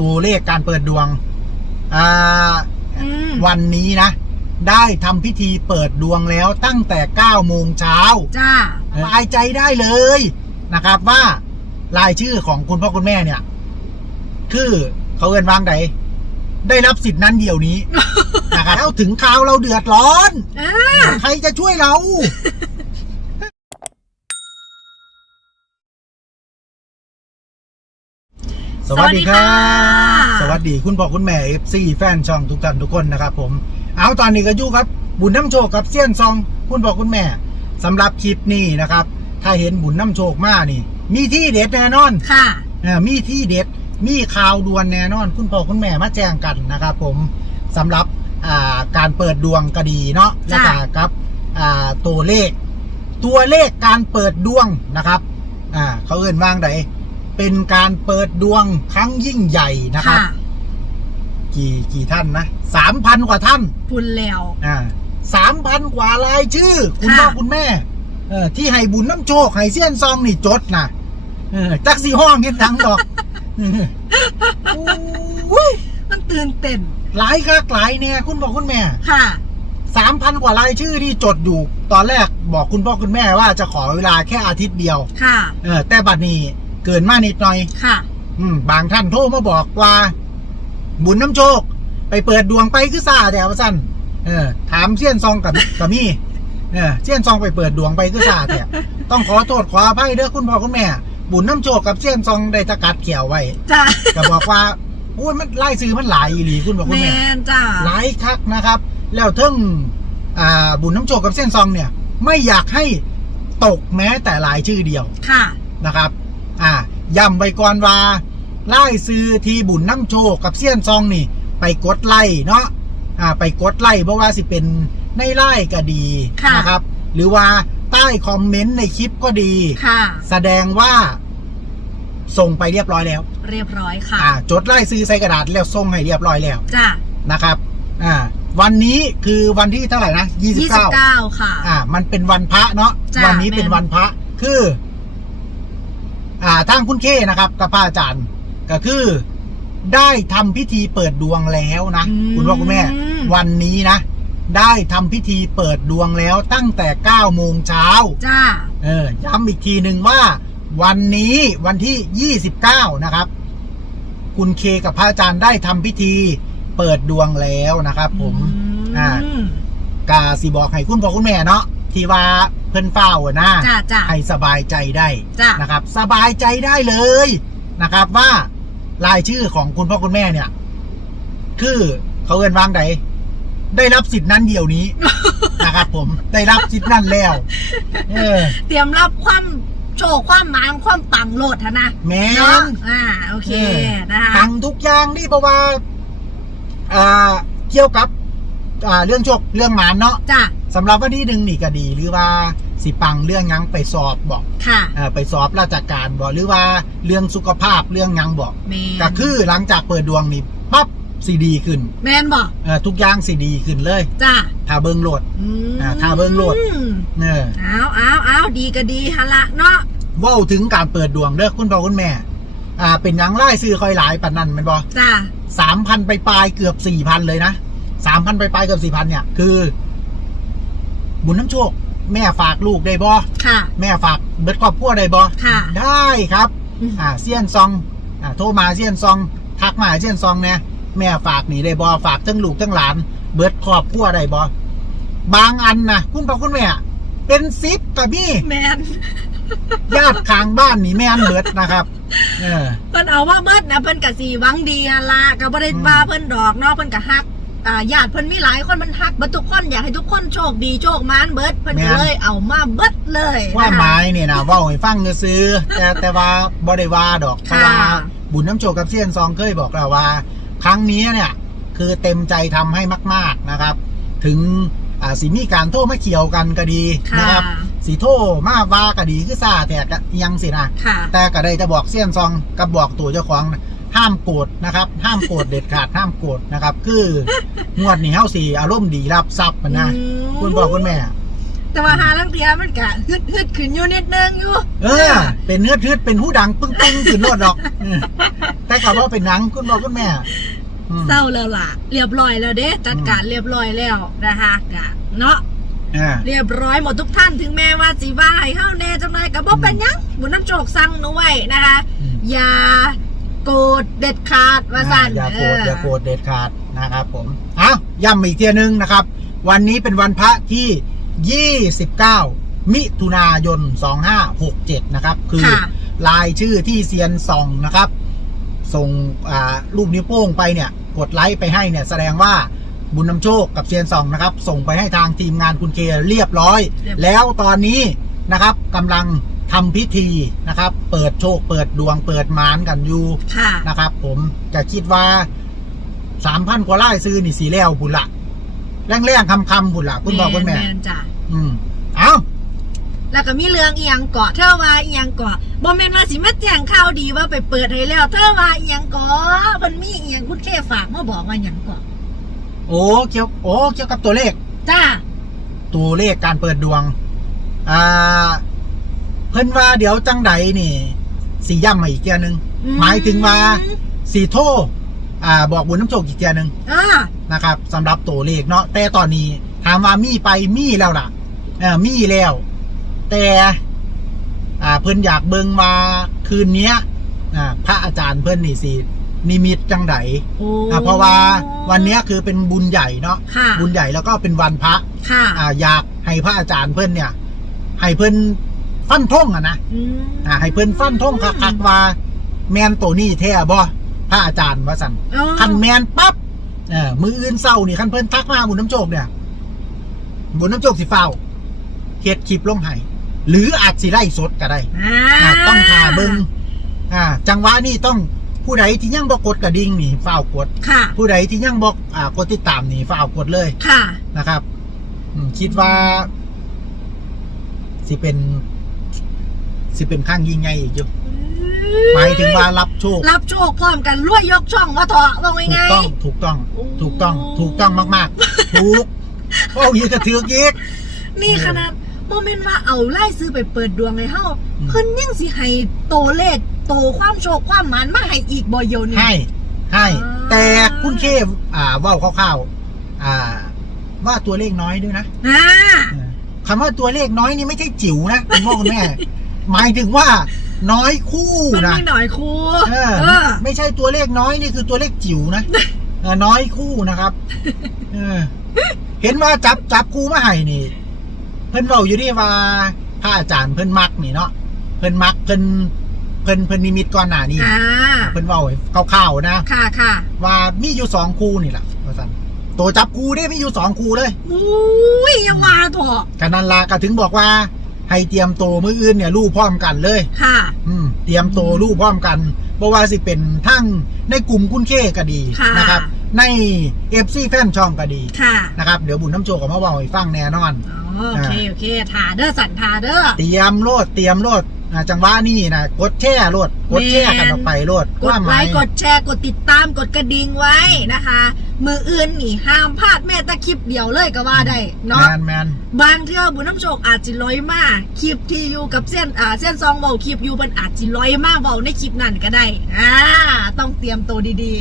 ตัวเลขการเปิดดวงอ่าอืมวันนี้นะ ได้ทำพิธีเปิดดวงแล้วตั้งแต่9โมงเช้าจ้าสบายใจได้เลยนะครับว่ารายชื่อของคุณพ่อคุณแม่เนี่ย คือเขาเอินวางใดได้รับสิทธินั้นเดียวนี้ นะครับแล้วถึงข่าวเราเดือดร้อนอ่าใครจะช่วยเรา สวัสดีครับ สวัสดีคุณพ่อคุณแม่เอฟซีแฟนช่องทุกท่านทุกคนนะครับผม เอาตอนนี้ก็อยู่ครับ บุญน้ำโชคกับเซียนซอง คุณพ่อคุณแม่สำหรับคลิปนี้นะครับ ถ้าเห็นบุญน้ำโชคมานี่ มีที่เด็ดแน่นอน ค่ะเอ่อมีที่เด็ด มีข่าวด่วนแน่นอน คุณพ่อคุณแม่มาแจ้งกันนะครับผมสำหรับอ่าการเปิดดวงก็ดีเนาะแล้วก็ครับอ่าตัวเลข ตัวเลขการเปิดดวงนะครับอ่าเขาเอ่นว่างใด เป็นการเปิดดวงครั้งยิ่งใหญ่นะครับค่ะกี่กี่ท่านนะสามพันกว่าท่านพุนแล้วอ่าสามพันกว่ารายชื่อ คุณพ่อค่ะคุณแม่เออที่ให้บุญน้ำโชคให้เสี้ยนซองนี่จดนะเออจักสีห้องเห็นดังดอกเออโอ้ยมันตื่นเต้นหลายคักหลายเนี่ยคุณพ่อคุณแม่ ค่ะสามพันกว่ารายชื่อที่จดอยู่ ตอนแรกบอกคุณพ่อคุณแม่ว่าจะขอเวลาแค่อาทิตย์เดียว ค่ะ เออแต่บัดนี้ เกินมานิดหน่อย ค่ะ อืมบางท่านโทรมาบอกว่า บุญน้ำโชค ไปเปิดดวงไปคือซาแต่ว่าสั้นเออ ถามเสี้ยนซองกับกับมี่เออเสี้ยนซองไปเปิดดวงไปคือซาแต่ต้องขอโทษขออภัยเด้อคุณพ่อคุณแม่ บุญน้ำโชคกับเสี้ยนซองได้ตะกัดเขียวไว้จ้าก็บอกว่าโอ้ยมันไล่ซื้อมันหลายอีหลีคุณพ่อแมคุณแม่นจ้าหลายคักนะครับ แล้วเทึ่งอ่าบุญน้ำโชคกับเสี้ยนซองเนี่ย ไม่อยากให้ตกแม้แต่รายชื่อเดียว ค่ะ นะครับอ่า ย้ำไปก่อนว่าไล่ซื้อทีบุญน้ำโชคกับเซียนซองนี่ ไปกดไล่เนาะอ่าไปกดไล่เพราะว่าสิเป็นในไล่ก็ดีค่ะนะครับ หรือว่าใต้คอมเมนต์ในคลิปก็ดีค่ะ แสดงว่า ส่งไปเรียบร้อยแล้วเรียบร้อยค่ะ อ่าจดไล่ซื้อใส่กระดาษแล้วส่งให้เรียบร้อยแล้วจ้านะครับอ่าวันนี้คือวันที่เท่าไหร่นะยี่สิบยี่สิบเก้าเก้าค่ะ อ่า มันเป็นวันพระเนาะจ้ะวันนี้เป็นแม่น วันพระคือ อ่าทางคุณเคนะครับกับพระอาจารย์ก็คือได้ทำพิธีเปิดดวงแล้วนะ คุณพ่อคุณแม่ วันนี้นะ ได้ทำพิธีเปิดดวงแล้วตั้งแต่9โมงเช้าจ้าเออย้ำอีกทีหนึ่งว่า วันนี้วันที่ 29 นะครับ คุณเคกับพระอาจารย์ได้ทำพิธีเปิดดวงแล้วนะครับ ผมอ่าอืมกาสิบอกให้คุณพ่อคุณแม่เนาะ ที่ว่าเพิ่นเฝ้าอะนะจ้าจ้าให้สบายใจได้จ้านะครับ สบายใจได้เลยนะครับ ว่ารายชื่อของคุณพ่อคุณแม่เนี่ย คือเขาเอินวางใดได้รับสิทธินั้นเดียวนี้ นะครับผม ได้รับสิทธินั้นแล้วเออเตรียมรับความโชคความหมายความปังโลดเถอะนะ แม่เนาะนอ่าโอเคนะคะทั้งทุกอย่างนี่เพราะว่าอ่าเกี่ยวกับ อ่าเรื่องโชคเรื่องหมานเนาะจ้าสำหรับวันที่หนึ่งนี่ก็ดี หรือว่าสิปังเรื่องหยังไปสอบบอกค่ะเออไปสอบราชการบอกหรือว่าเรื่องสุขภาพเรื่องหยังบอกแมนก็คือหลังจากเปิดดวงนี่ปั๊บสีดีขึ้นแมนบอกเออทุกอย่างสีดีขึ้นเลยจ้าถ้าเบิ้งโหลดอืมอ่าถ้าเบิ่งโลดเนอเอาเอาเอาดีก็ดีฮะละเนาะเว่าถึงการเปิดดวงเด้อคุณพ่อคุณแม่ อ่าเป็นหยังไล่ซื้อคอยหลายปันนั่นแมันบอจ้าสามพันไปปลายๆเกือบสี่พันเลยนะ สามพันไปปลายๆเกือบสี่พันเนี่ย คือ บุญน้ำโชค แม่ฝากลูกได้บอค่ะ แม่ฝากเบิดครอบครัวได้บอค่ะ ได้ครับอืมอ่าเซียนซองอ่าโทรมาเซียนซอง ทักมาเซียนซองเนี่ยแม่ฝากหนีได้บอฝากทั้งลูกทั้งหลาน เบิดครอบครัวได้บอบางอันนะคุณพ่อคุณแม่เป็นซิปกับพี่แมนญาติข้างบ้านนี่แม่นเบิดนะครับ เออเพิ่นเอาว่าเบิดนะเพิ่นกะสีหวังดีฮะละก็บ่ได้อืมว่าเพิ่นดอกเนาะเพิ่นกะฮัก อ่าญาติเพิ่นมีหลายคนเพิ่นฮักเบิดทุกคนอยากให้ทุกคนโชคดีโชคมานเบิดเพิ่นก็เลยเอามาเบิดเลยว่านะคะไม้เนี่ยนะเว่าให้ฟังซื้อๆแต่แต่ว่าบ่ได้ว่าดอกเพราะว่าค่ะบุญน้ำโชคกับเซียนซองเคยบอกแล้วว่า ครั้งนี้เนี่ยคือเต็มใจทำให้มาก ๆนะครับ ถึงอ่าสิมีการโทษมาเขียวกันก็ดีค่ะนะครับสีโทษมาว่าก็ดีคือซาแต่ก็ยังสินะ ค่ะ แต่ก็ได้จะบอกเซียนซองกับบอกตัวเจ้าของนะ ห้ามโกรธนะครับ ห้ามโกรธเด็ดขาดห้ามโกรธนะครับ คืองวดนี้เฮาสีอารมณ์ดีรับทรัพย์มันนะอืม คุณพ่อคุณแม่ แต่ว่าหาลังเทียมันกะฮึดฮึดขึ้นอยู่นิดนึงอยู่เออ เป็นเนื้อทืดเป็นหูดังปึ้งปึ้งขึ้นรถดอกเออแต่กับว่าเป็นหนังคุณพ่อคุณแม่อืม เศร้าแล้วล่ะ เรียบร้อยแล้วเด้จัดการเรียบร้อยแล้วนะคะกะเนาะอ่า เรียบร้อยหมดทุกท่านถึงแม้ว่าสิว่าให้เข้าแน่จังเลยกับบ่เป็นหยังบุญน้ำโจกสั่งเอาไว้นะคะ อืม อย่าโกรธเด็ดขาดว่าสั่นอย่าโกรธเอออย่าโกรธเด็ดขาดนะครับ ผมเอ้าย้ำอีกเทียนึงนะครับ วันนี้เป็นวันพระที่ 29 มิถุนายน 2567 นะครับ คือค่ะลายชื่อที่เซียนส่องนะครับ ส่งอ่ารูปนิ้วโป้งไปเนี่ย กดไลค์ไปให้เนี่ย แสดงว่าบุญนำโชคกับเซียนส่องนะครับ ส่งไปให้ทางทีมงานคุณเคเรียบร้อยเรียบร้อยแล้วตอนนี้นะครับกำลัง ทำพิธีนะครับ เปิดโชค เปิดดวง เปิดมานกันอยู่ค่ะนะครับ ผมจะคิดว่าสามพันกว่าไร่ซื้อนี่สีแล้วบุญละแรงแรงคำคำๆบุญละคุณพ่อคุณแม่นจ้ะอืมเอ้าแล้วก็มีเรื่องอีหยังเกาะเธอว่าอีหยังเกาะบ่แม่นว่าสิมาแจ้งข่าวดีว่าไปเปิดให้แล้วเธอว่าอีหยังเกาะมันมีอีหยังคุณเคฝากมาบอกว่าอีหยังเกาะโอ้เกี่ยวโอ้เกี่ยวกับตัวเลข จ้าตัวเลขการเปิดดวง อ่า เพิ่นว่าเดี๋ยวจังใดนี่สีย่ำมาอีกเทียหนึงหมายถึงว่าสีโทรอ่า บอกบุญน้ำโชคอีกเทียหนึงอ่านะครับสำหรับตัวเลขเนาะแต่ตอนนี้ถามว่ามีไปมีแล้วล่ะเออมีแล้ว แต่ อ่า เพิ่นอยากเบิงมาคืนเนี้ย อ่า พระอาจารย์เพิ่นนี่สินิมิตจังไดโอ้อ่าเพราะว่าวันเนี้ยคือเป็นบุญใหญ่เนาะค่ะบุญใหญ่แล้วก็เป็นวันพระ ค่ะ อ่าอยากให้พระอาจารย์เพิ่นเนี่ย ให้เพิ่น ฟันทงอะนะอืมอ่าให้เพิ่นฟันทงคักๆว่า แมนตัวนี้แท้บ่พระอาจารย์ว่าสั่นอ๋อคันแมนปั๊บเออมืออื่นเศร้านี่คันเพิ่นทักมาบุญน้ำโจกเนี่ยบุญน้ำโจกสิเฝ้าเฮ็ดคลิปลงให้หรืออาจสิไล่สดก็ได้ อ่าอ่าต้องทาเบิงอ่า จังหวะนี้ต้องผู้ใดที่ยังบอกกดกระดิ่งนี่เฝ้าวกด ค่ะ ผู้ใดที่ยังบอกอ่ากดติดตามนี่เฝ้าวกดเลยค่ะ นะครับอืมคิดว่า สิเป็น สิเป็นข้างยิ่งใหญ่อีกอยู่หมายถึงว่ารับโชค รับโชคพร้อมกันรวยยกช่องมาเถอะว่าไงถูไงกต้องถูกต้อง ถูกต้อง ถูกต้องมากๆ ถูกโอ้ยกระถือกอีกนี่ขนาดโมเมนต์ว่าเอาไล่ซื้อไปเปิดดวงให้เฮาอืมเพิ่นยังสิให้โตเลขโตความโชคความหมานมาให้อีกบ่เดียวนี่ให้ให้อ่าแต่คุณเคอ่าเว่าคร่าวๆอ่า ว่าตัวเลขน้อยด้วยนะอ่าเออคำว่าตัวเลขน้อยนี่ไม่ใช่จิ๋วนะคุณพ่อคุณแม่ หมายถึงว่า น้อยคู่มันนะมีหน่อยครูเออเออไม่ใช่ตัวเลขน้อยนี่คือตัวเลขจิ๋วนะเออน้อยคู่นะครับ เออ เห็นว่าจับจับคู่มาให้นี่ เพิ่นเราอยู่ที่ว่าพระอาจารย์เพิ่นมักนี่เนาะเพิ่นมักเพิ่นเพิ่นเพิ่นนิมิตก่อนหน้านี้อ่าเพิ่นเว้าให้คร่าวๆนะ ค่ะค่ะว่ามีอยู่สองคู่นี่แหละว่าซั่นตัวจับคู่ได้มีอยู่สองคู่เลย อุ้ยอย่าว่าเถอะ กันนันลาก็ถึงบอกว่า ให้เตรียมตัวมืออื่นเนี่ยลู่พร้อมกันเลยค่ะ อืมเตรียมตัวลู่พร้อมกันเพราะว่าสิเป็นทั้งในกลุ่มคุณเคก็ดีค่ะนะครับ ในเอฟซีแฟนช่องก็ดีค่ะ นะครับเดี๋ยวบุญน้ำโจกกับมาบอกให้ฟังแน่นอนอ๋อโอเคโอเคถาเด้อสันถาเด้อเตรียมโลดเตรียมโลดอ่าจังหวะนี่นะกดแช่โลดกดแช่กันออกไปโลดกดไลค์กดแชร์กดติดตามกดกระดิ่งไว้นะคะ มืออื่นนี่ห้ามพลาดแม้แต่คลิปเดียวเลยก็ว่าได้แมเนาะนแมนบางเทื่อบุญน้ำโชคอาจจะลอยมาคลิปที่อยู่กับเส้นอ่าเส้นซองเบาคลิปอยู่มันอาจจะลอยมาเบาในคลิปนั้นก็ได้อ่าต้องเตรียมตัวดี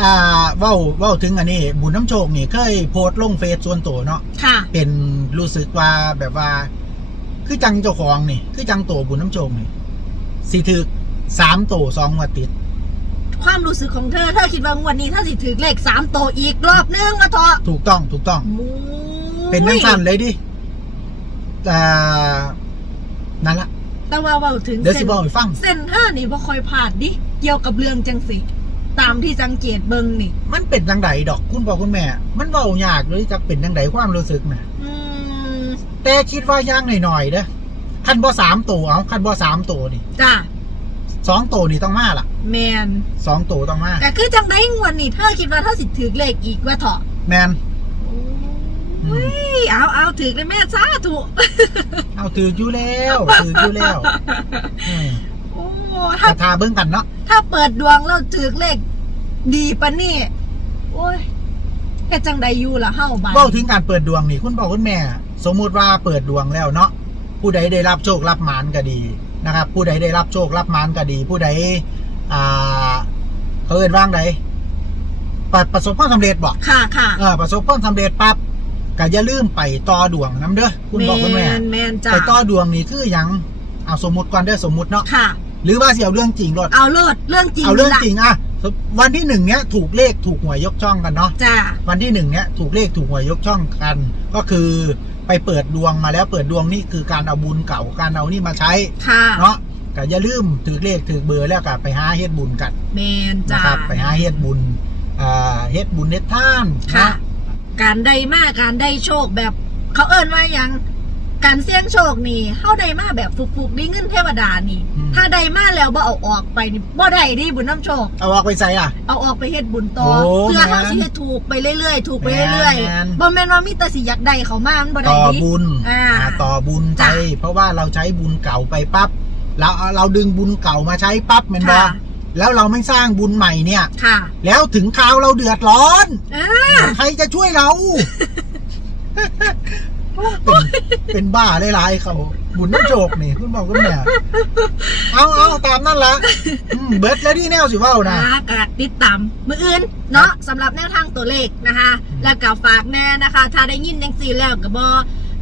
อ่าเว้าเว้าถึงอันนี้ บุญน้ำโชคนี่เคยโพสต์ลงเฟซส่วนตัวเนาะๆ ค่ะ เป็นรู้สึกว่าแบบว่า คือจังเจ้าของนี่ คือจังโตบุญน้ำโชคนี่สิถึกสามโตสองงวัติด ความรู้สึกของเธอ เธอคิดว่างวดนี้ถ้าสิถือเลขสามโตวอีกรอบนึงมาเถอะถูกต้องถูกต้อง มุ้ยเป็นทั้งสั้นเลยดิอ่านั่นละ แต่ว่าเว่าถึงเดี๋ยวเส้สินบอกให้ฟัง เส้นเธอนี่บ่ค่อยพลาดดิ เกี่ยวกับเรื่องจังสิ ตามที่สังเกตเบิ่งนี่ มันเป็นจังไดดอกคุณพ่อคุณแม่ มันเว้ายากเลยจะเป็นจังไดความรู้สึกนะอืมแต่คิดว่าย่างหน่อยๆเด้อคันบ่สามโตเอาคันบ่สามโตนี่ จ้า สองโตนี่ต้องมาล่ะแมนสองโตต้องมาแต่คือจังได้งวดนี่เธอคิดว่าถ้าสิถือเลขอีกว่าเถอะแมนโอ้ยเอาเอาถือเลยแม่สาธุเอาถืออยู่แล้วถืออยู่แล้วอืมโอ้ถ้าถ้าทาเบิ่งกันเนาะถ้าเปิดดวงแล้วถือเลขดีปะนี่โอ้ยแค่จังใดอยู่ละเฮ้าบาดเว้าถึงการเปิดดวงนี่คุณพ่อคุณแม่ สมมุติว่าเปิดดวงแล้วเนาะผู้ใดได้รับโชครับหมานก็ดี นะครับ ผู้ใดได้รับโชครับหมานก็ดี ผู้ใดอ่าเขาเอินว่างใดประประสบความสำเร็จบอกค่ะค่ะเออประสบความสำเร็จปั๊บก็อย่าลืมไปต่อดวงน้ำเด้อคุณบอกคุณแม่นแมนจ้ะไปต่อดวงนี่คือหยังเอาสมมติก่อนเด้อสมมติเนาะค่ะ หรือว่าสิเอาเรื่องจริงรถเอาเลิศเรื่องจริงเอาเรื่องละจริงอะวันที่หนึ่งเนี้ยถูกเลขถูกหวยยกช่องกันเนาะจ้าวันที่หนึ่งเนี้ยถูกเลขถูกหวยยกช่องกัน ก็คือ ไปเปิดดวงมาแล้วเปิดดวงนี่คือการเอาบุญเก่าการเอานี่มาใช้ค่ะเนาะก็อย่าลืมถือเลขถือเบอร์แล้วก็ไปหาเฮ็ดบุญกันแมนจ้านะครับไปหาเฮ็ดบุญอ่าเฮ็ดบุญเฮ็ดท่านค่ะเนาะการได้มาการได้โชคแบบเขาเอิ้นว่าหยัง การเสี่ยงโชคนี่เฮาได้มาแบบฟุกๆได้เงินเทวดานี่ถ้าได้มาแล้วบ่เอาออกไปนี่บ่ได้ดิบุญน้ำโชค เอาออกไปใส่อะ เอาออกไปเฮ็ดบุญต่อโอ้เพื่อแม่นเฮาสิให้ถูกไปเรื่อยๆ ถูกไปเรื่อยแม่น ๆบ่แม่นว่ามีแต่สิอยากได้เขามามันบ่ได้ต่อดิ บุญอ่าอ่าต่อบุญไป จ้ะเพราะว่าเราใช้บุญเก่าไปปั๊บเราเราดึงบุญเก่ามาใช้ปั๊บแมันบอค่ะ แล้วเราไม่สร้างบุญใหม่เนี่ย ค่ะแล้วถึงคราวเราเดือดร้อน อ่าใครจะช่วยเรา เป็นเป็นบ้าหลายๆเขาบุญน้ำโจกนี่คุณบอกคุณแม่เอาเอาตามนั่นละอืมเบิร์ดแล้วที่แนวสิเว่านะ อ่ากะติดตามมืออื่นเนาะสำหรับแนวทางตัวเลขนะคะ อืม แล้วก็ฝากแน่นะคะ ถ้าได้ยินจังซี่แล้วก็บ่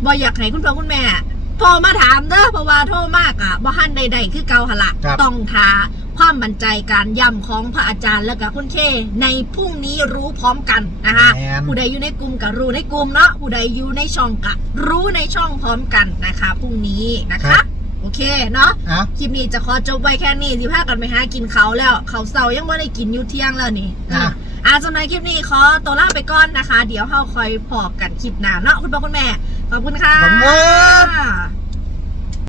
บ่อยากให้คุณพ่อคุณแม่โทรมาถามเด้อเพราะว่าโทรมากอะบ่ทันใดๆคือเก่าหนละครับ ต้องทา ความมั่นใจการย้ำของพระอาจารย์และก็คุณเค ในพรุ่งนี้รู้พร้อมกันนะคะแมนผู้ใดอยู่ในกลุ่มก็รู้ในกลุ่มเนาะผู้ใดอยู่ในช่องก็รู้ในช่องพร้อมกันนะคะพรุ่งนี้นะคะ โอเคเนาะอะคลิปนี้จะขอจบไว้แค่นี้สิพากันไปหากินเขาวแล้วเขาวเสายังไม่ได้กินอยู่เที่ยงแล้วนี่อะอะ อาสำหรับคลิปนี้ขอตัวลาไปก่อนนะคะ เดี๋ยวเราคอยพอกันคลิปหน้าเนาะคุณพ่อคุณแม่ ขอบคุณค่ะ ขอบคุณครั บ